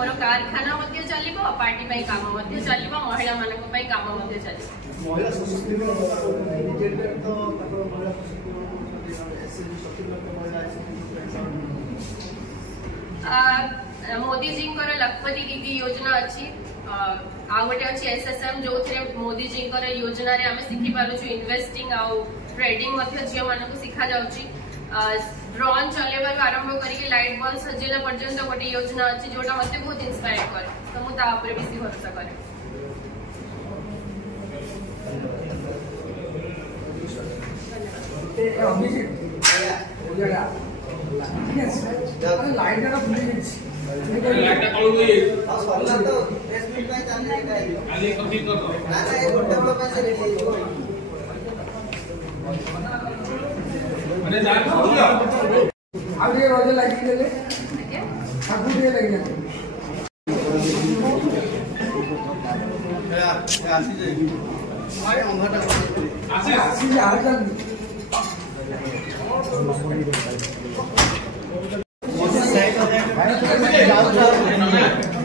मोर कारखाना मध्य चलिबो पार्टी पई काम मध्य चलिबो महिला मानक पई काम मध्य चलिबो महिला सशक्तिकरण तो तापर महिला सशक्तिकरण एसएसजी सशक्तिकरण महिला मोदी जी को लखपति दीदी योजना अच्छी आ गोटे अच्छी एसएसएम जो मोदी जी को योजना रे आमे सिखि पारु छु इन्वेस्टिंग आ ट्रेडिंग मध्य झियो मानक सिखा जाउची ड्रोन चलेबा आरंभ करके लाइट बल्ब सजेला पर्यंत गोटे योजना अच्छी जोटा मते बहुत इंस्पायर करे तो मु ता ऊपर बेसी भरोसा करे ते अभिजीत ओजड़ा ठीक है लाइट का फुल लाइट का कॉल गई हां सरला तो 10 मिनट में चलने का है खाली कॉपी कर दो ना ना ये घंटे में पैसे रेडी हो अरे जा अब ये रोज लगी ले ओके अब ये लगी है आसी जाए भाई अंगटा आसी जा चल मोदी साइड हो जाए भाई जाओ